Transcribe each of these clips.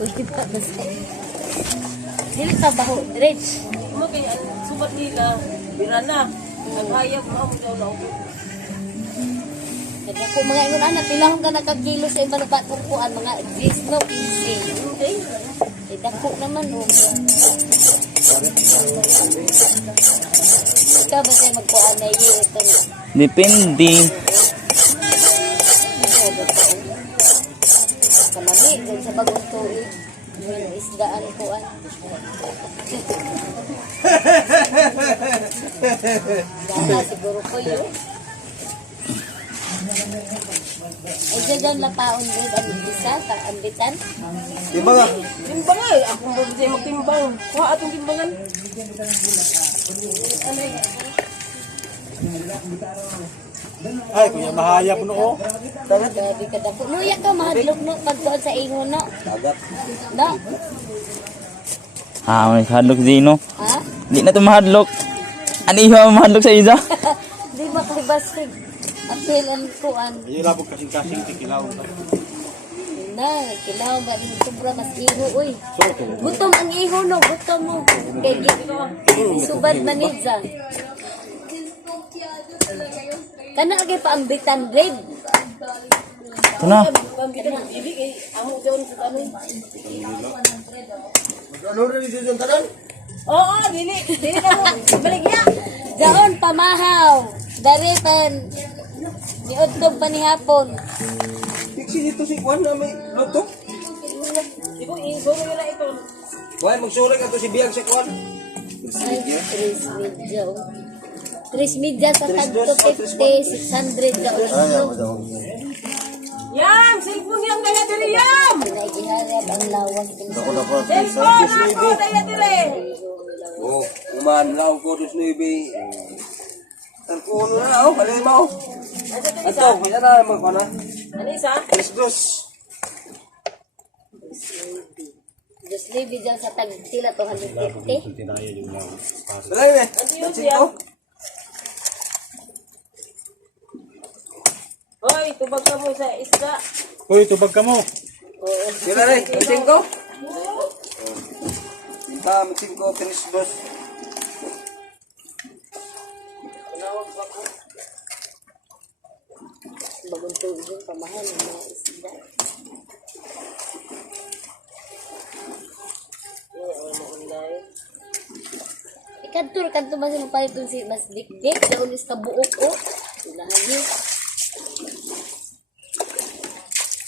Pwede pa basta. Dili ka baho, rich. Mo kay subat nila, bira na. Naghayag mo ang daw na ako. Kaya kung mga ingon anak, pilahon ka nakagilo sa ibang batungkuan, mga 10 no, 15. Hindi. Eh, dako naman, oh. Ikaw ba siya magkuhan na iyo ito? Depende. Kamali, dun sa bagong tuig. Yung isdaan kuhan. Dala siguro ko yun. Ay, dyan lapaon din ang isa, ambitan. Timbang nga. Timbang eh. Ako mo siya magtimbang. Kuha atong timbangan. Ay, kuya mahaya po noo. Grabe ka dako. Luya ka, mahadlok no, pagtuon sa ingon no. Dagat. No? May hadlok Zino. Ha? Di na ito mahadlok. Ano iho mahadlok sa isa? Di ba kay Basig? Apil ang kuan. Ayun lang po kasing-kasing tikilaw. Na, kilaw ba ni sobra mas iho uy. Gutom ang iho no, gutom mo. Kay subad manidza. Kana agay pa ang bitan red. Ito na. Ibig eh. Amo doon sa ano. Ano rin dito yung tanan? Oo, dili. Dili na mo. Baligya. Daon pamahaw. Daritan. Niudtog pa ni hapon. Fixi dito si Juan na may luto. Ibo, iguro nila ito. Juan, magsulag ato si Biag si Juan. Ay, 3 medya. 3 medya sa tag 250, 600 daon. Yam! Cellphone yang daya diri, Yam! Pinagiharap ang lawas. Cellphone ako, daya diri! Oh, uman lang ko dos nuibi. Tarko na oh, kalay mo. Ato, kuya na magkana. Ano isa? Dos. Just leave dyan sa tag sila 250. Dalay me. Ano yun siya? Hoy, tubag ka mo sa isda. Hoy, tubag ka mo. Oo. Sila rin, magsing ko. Magsing ko, tres dos. Tinawag ba ko? Bagong tuwid yung pamahal ng mga isda. Kanto ba siya magpalitong si mas dikdik? Daon is kabuok o. Sinahagi.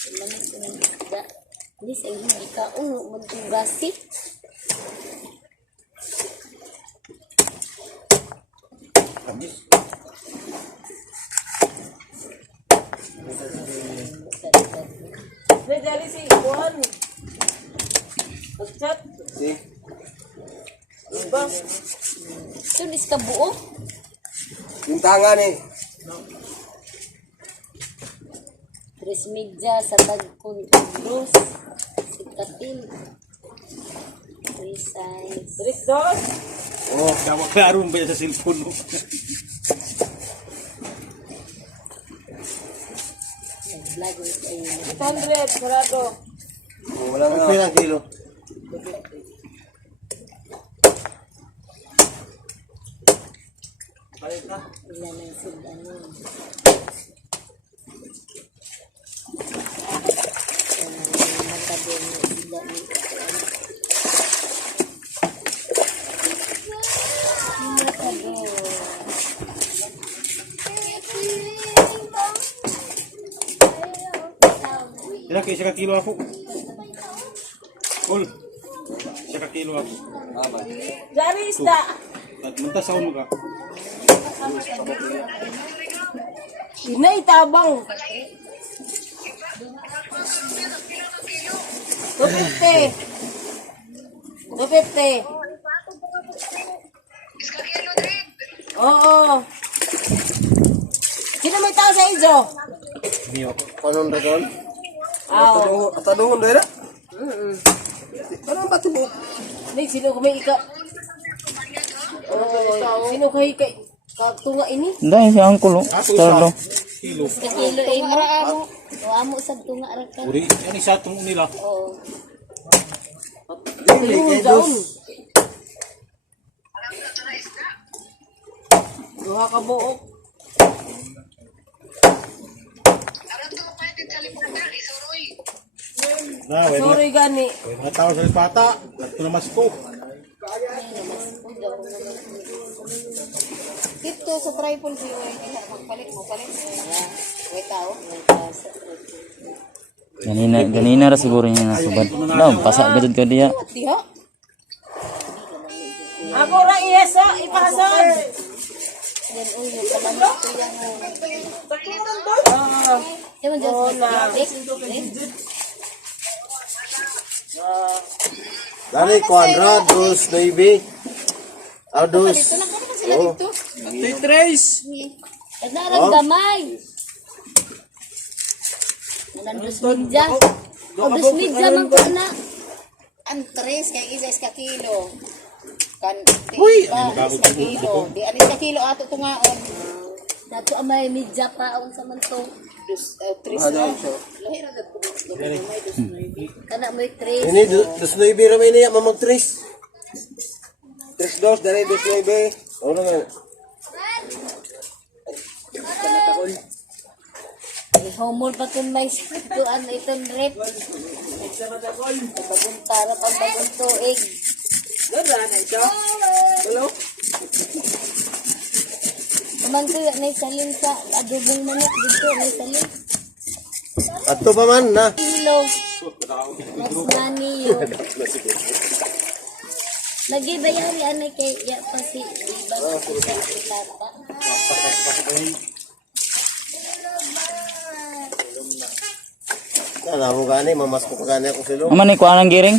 Sinahagi ko ng isda. Hindi sa iyo ikaon magtugasi. May dali si Juan. Pagchat. Si. Diba? Ito is kabuok. Yung tanga ni. Tres medya sa tagkon dos. Sikatil. Three size. Tres dos. Oh, dapat pa aron ba sa cellphone mo? Nag-vlog ulit sa iyo. 800, sarado. Oh, wala nga. Pila kilo. Ilan ang sida nun. Magkabir ng sida nun. Ila kay isa ka kilo ako. Ol. Isa ka kilo ako. Aba. Dari isda. Munta sa mo ka. Inay tabang. 250. 250. Oo. Sino may tao sa inyo? Niyo. Panon ra don? Oo. Ataduhon dira. Parang batibok. Ning sino kumay ika? Oo. Sino kay katunga ini? Dahil si Uncle. Tarlo. Kilo. Sa kilo ay mo. O amo sa tunga ra ka. Uri, yan isa tong nila. Oo. kay dos. Duha ka buok. Na, wait. Sorry gani. Mga tao sa pata. Ito na mas ko. Dito sa tripod si Uy. Magpalit mo, palit mo. Wait tao. Ganina ra siguro niya nasubad. Daw, pasa gadud ko diya. Diha? Ako ra iyesa, ipahasad. Yan uy, yung kalamit ko yan. Ah, Ewan dyan oo na. Dali, kuadra, dos, baby. Ah, dos. Dito lang ka naman sila dito. Nagdarang gamay. Nandos midya. O dos midya man ko na. Ang tres kay isa ka kilo. Kan Uy, ba isa kilo. Di anis ka kilo ato tungaon. Nato amay midya paong sa man to. Dos tres na. Lahi ra gud ko gusto. May dos kana may tres. Ini, dos, nuibe ramay niya, mamag tres. Tres, dos, dali, dos, nuibe. Ano nga? Homol pa itong may tuan itong rep. Bagong para pang bagong tuig. Naman ko na isalin sa adobong manok dito. Na isalin. Ato pa man, na. Kilo. Mas money yun. Lagi ba yan anay kay ya pa si iba na si Lata? Kala mo gani, mamas ko pa gani ako silo. Aman ni kuan ang giring?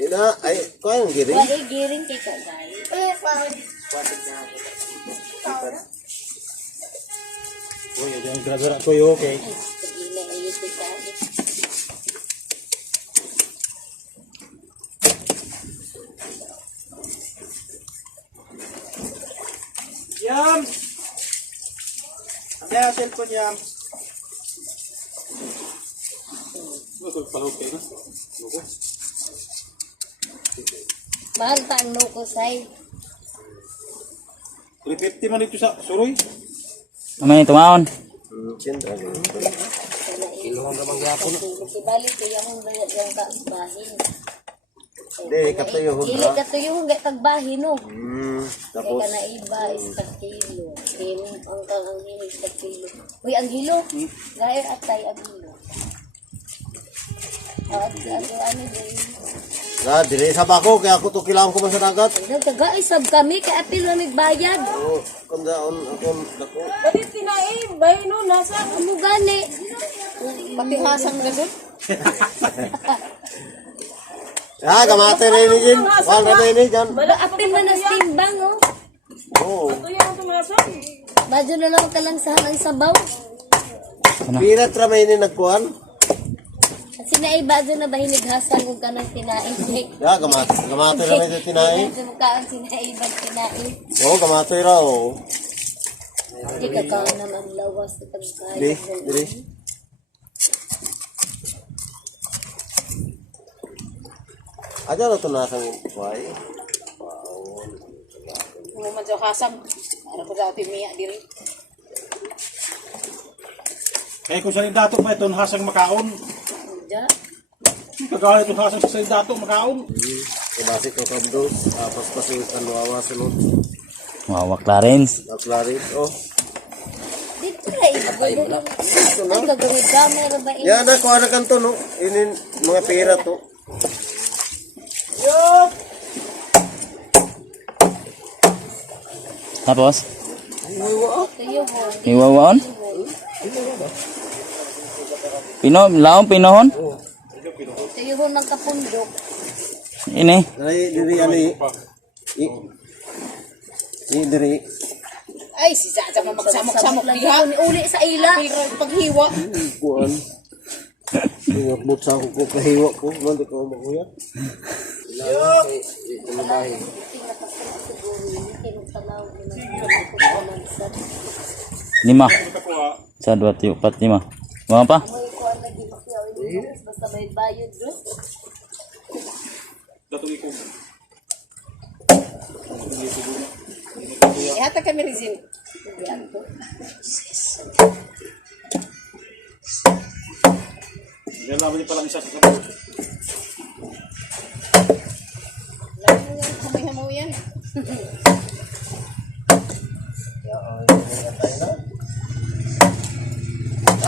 Ina, ay, kuha yung giring. Wala giring kay kagay. Uy, yung gra-gra ko yung okay. Pagila ayun si kagay. Yam! Ano yung cellphone yam? Mahal pa ang loko say. 350 man dito sa Suroy. Aman ni tumaon. Siyempre, Kiluhan ka mangyapon. Kibalik ko yung bahin. hindi, katayo ho Dili dra. ka to yung tagbahin no. Kaya Tapos, ka na iba is kilo. Kaya ang hilo is kilo. Uy, ang hilo. Gaya atay ang hilo. Ano din. na, dire sa bako, kaya ako to kailangan ko man sa dagat. Taga-isab kami, kaya apil na nagbayad. Oo, kung daon, akong dako. Dali tinaim, bay no nasa. Ano gani? Pati hasang na doon. Ah, kamate na ini din. Wala na ini dyan. Apil na na stimbang, oh. Oo. Tuyo ang tumasan. Medyo na lang ka lang sa hanang sabaw. Pirat ramay ini nagkuhan. At sinaiba doon na ba hinighasang kung ka ng tinain. Ya, kamate ramay ito tinahin. Medyo mukhaan sinaibang tinain. Oo, kamate ra, oo. Hindi ka ka naman lawas sa Di, pagkain. dire. Aja na ito nasang buhay. Mo man sa hasang. Ano ko sa ating miya diri. Kaya kung sa dato ba itong hasang makaon? Diya. Kagaya itong hasang sa dato makaon. Ibasi ko kabdos. Paspasin ang wawa sunod. Wawa Clarence. Naklari. Oh. Dito na ibo. Ang gagawin gamay ra ba ini? Yan na, kuha na kanto, no? Inin mga pera to. Tapos, Tuyo ho. iwawaon? Laom pinohon? Tuyo ho ng kapundok. Ini. Diri, ani. Diri. Ay, si Zaza mamagsamok-samok diha. Uli sa ila. Paghiwa. Kuan. Ingok sa ako ko kahiwa ko. Mandi ko makuya. Lima. Sa 2, 4, 5. Mga pa? Basta may bayad bro. ipon. Ihata kami rin. Yan po. Nilalaman niyo palang isa sa kamay. Hamoy-hamoy yan.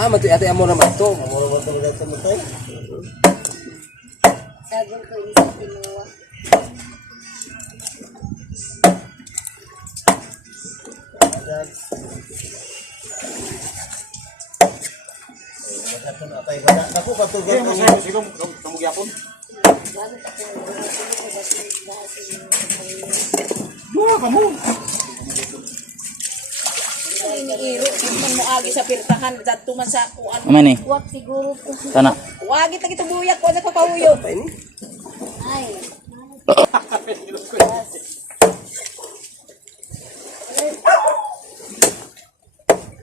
Mati ate amo naman to. Amo naman to dito mo tay. Sagol ko ini sa tinuwa. Kaya masaya sila kamugyapon. Dua ka mo. Iniiro, man mo agi sa pirtahan, dito man sa kuan. Aman ni. Wag siguro po. Tana. Wagi lagi tubuyak ko na kakauyo. Ay.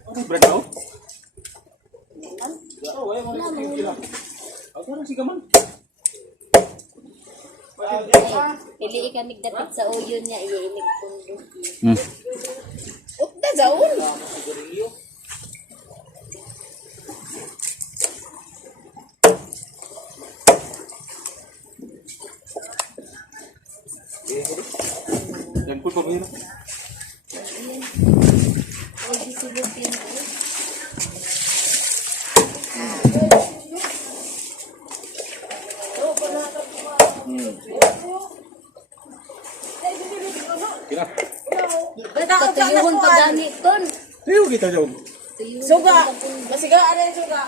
Ano bread daw? Oh, ay mo sila. Ako rin si Gaman. Pili ka nigdapit sa uyo niya, iinig pundo. Hmm. Utda zaon. Yan po pamira. Huwag isilupin. Kina. Katuyuhon pa gani ton. Tayo kita dyan. Suga. Masiga ano yung suga?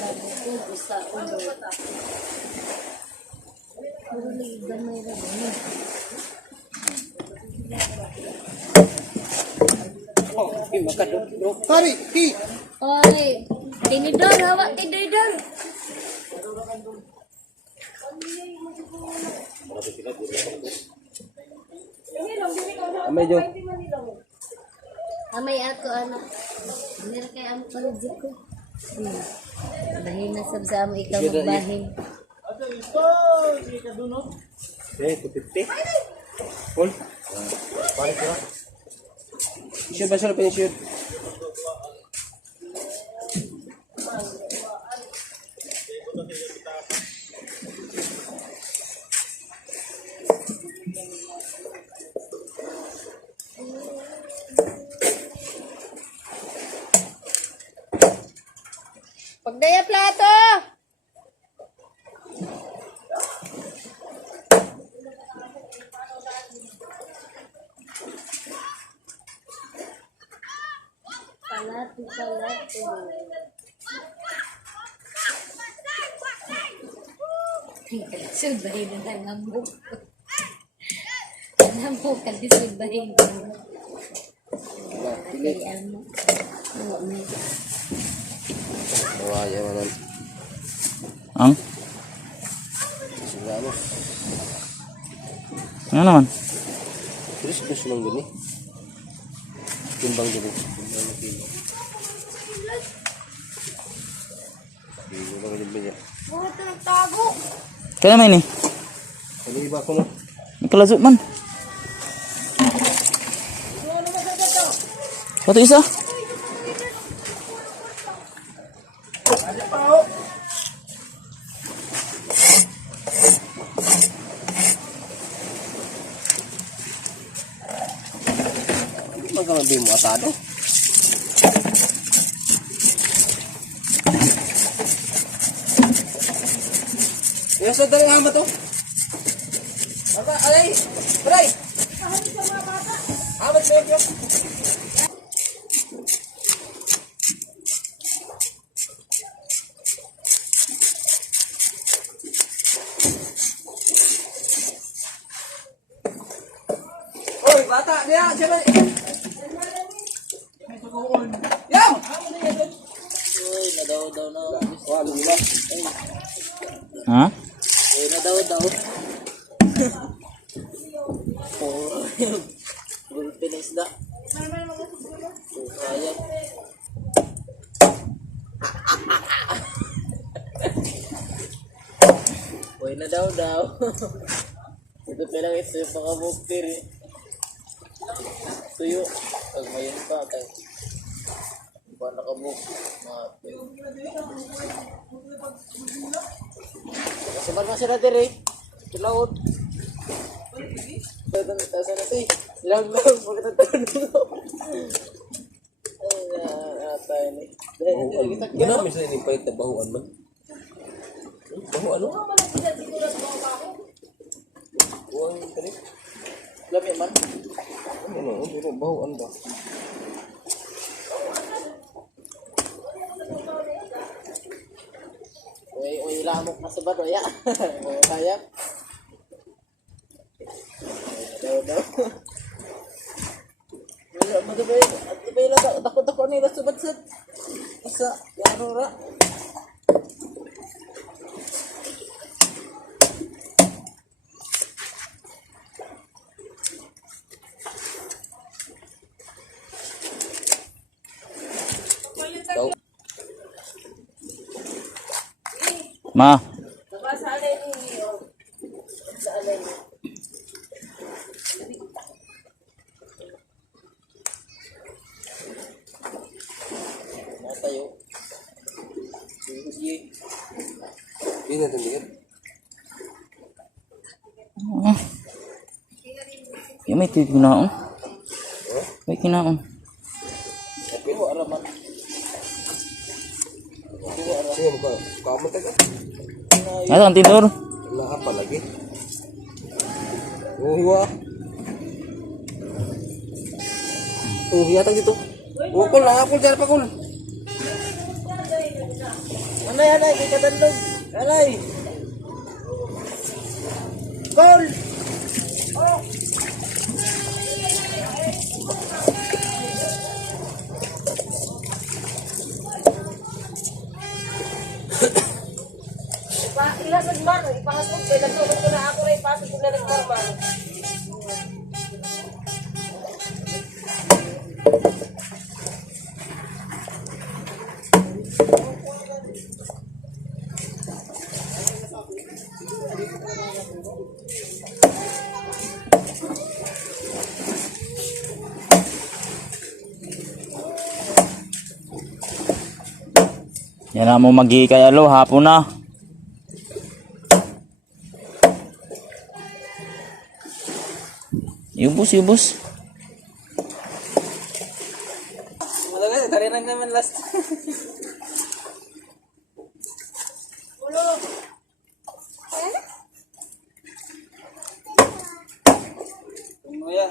Sabi ko, gusto ulo. Puro ligan may rin. Tari, hi. Oy, tinidor, hawak tinidor. Medyo Amay ako, anak. Meron kay ang paligid ko. Bahin na sab sa amo ikaw magbahin. Paul. sure ba sila pension? Pagdaya plato. Palatu. Subahin na lang ang buko. Alam mo, kalisubahin na. Kaya mo. Oo, may. Wala man. Ang? Sila ano? Ano naman? Terus gusto mong gani? Timbang gani. Timbang na kilo. Kilo lang din ba niya? Kaya naman ni. Ano iba ko no? Ikalazot man. Satu isa. Magkakabi mo atado. Yes, sa dali nga ba to? Baba, alay! Bray! Amat mo yun. Hoy, bata! Diya! Siya Yang! Ha? daw. Gulpin na isda. Sayang. Uy na daw. Ito pa lang ito yung pakabuktir eh. Tuyo. Pag mayon pa. Ba nakabuk. Kasi man masira dire. Tilaot. Tasa na si. Lang. Pagkatataon mo. Ay, atay ni. Gana minsan ini pahit na bahuan man. Bahuan ano? Buang tadi. Lami man. Ano bahuan ba? Uy, lamok na sa bado, ya. Kaya. Daw. Wala mo dibay. At dibay lang takot nila subatsat. Asa, yano ra. Ma, Sa alay ni. Sa alay ni. Tayo. Sige. Ini tadi. yung may kinaon. May kinaon. Pero araman. Sige mo kamu tadi. Ito ang tindur. Wala apa lagi? Oh, hiwa. Oh, yata gitu. Ukol lang, akol dyan pa kol. Anay, kay katandog. Anay. Gol! Ilasag man, ipahasog ko, nagtulog ko na ako na ipasok ko na nagkorman. Yan na mo mag-iikay alo, hapon na. Yubos. Malaga, karinan naman last. Uya.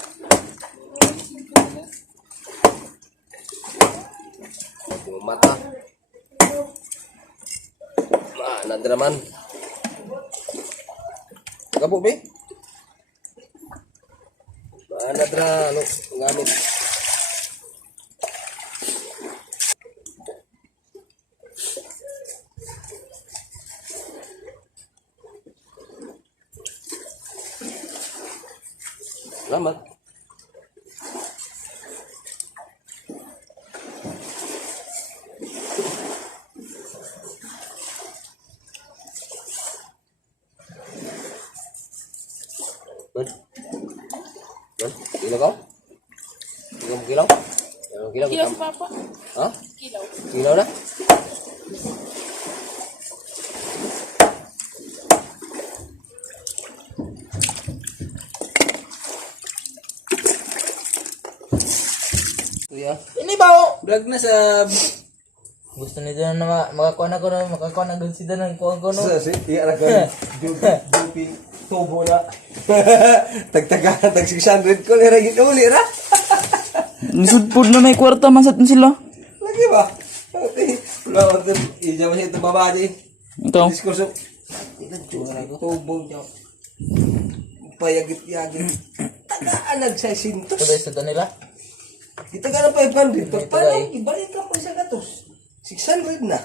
Yung mata. Nadraman. Gabo be? Nadra ano gamit. Selamat. Kilo kau? 3 kilo? 3 kilo. Kilo papa. Hah? Kilo. Kilo dah? Ya. Ini bau. Vlog na sa gusto nito na makakuha na gud sida ng kuha ko no. Iya lah kan. Jupi tubo na. Tag 600 ko lera gid uli ra. Nisudpod na may kwarta, masat na sila. Lagi ba? Wala ko ija mo ito babae. Ito. Diskurso. Tubo niya. Payagit-yagit. Tagaan nagsasintos. Ito sa nila. Kita ka na 500. Paano? Ibalik ka pa sa gatos. 600 na.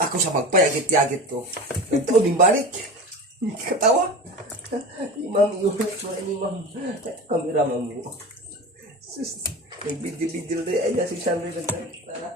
Ako sa magpayagit-yagit ko. Ito, di balik. Katawa. Imam, unit mo ni Imam. Kamera mo mo. Sus, may video-video na ay si Sandro nagtala.